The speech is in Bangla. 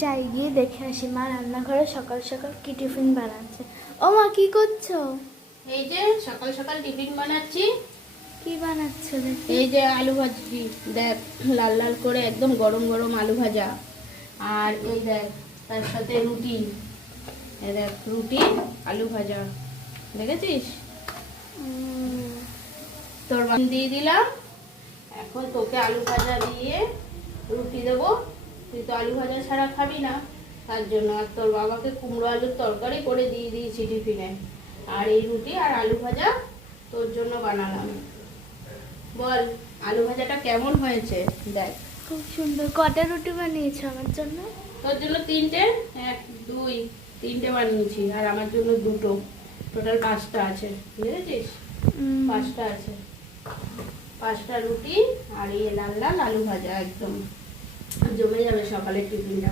যাই গিয়ে দেখে আসি মা রান্নাঘরে সকাল সকাল কি টিফিন বানাচ্ছে। ও মা কি করছো? এই যে সকাল সকাল টিফিন বানাচ্ছি। কি বানাচ্ছো দেখি? এই যে আলু ভাজি, দেখ লাল লাল করে একদম গরম গরম আলু ভাজা। আর এই দেখ তার সাথে রুটি, এই দেখ রুটি আলু ভাজা, দেখেছিস? তোর দিয়ে দিলাম। এখন তোকে আলু ভাজা দিয়ে রুটি দেবো। তুই তো আলু ভাজা ছাড়া খাবি না, তার জন্য। আর তোর বাবাকে কুমড়ো আলুর তরকারি করে দিয়ে দিয়েছি টিফিনে। আর এই রুটি আর আলু ভাজা তোর জন্য বানালাম। বল আলু ভাজাটা কেমন হয়েছে? দেখ খুব সুন্দর। কটা রুটি বানিয়েছো আমার জন্য? তোর জন্য তিনটে, 1 2 3টে বানিয়েছি, আর আমার জন্য দুটো। টোটাল 5টা আছে, বুঝেছিস? 5টা আছে। 5টা রুটি আর এই লাল লাল আলু ভাজা, একদম জমে যাবে সকালের টিফিনটা।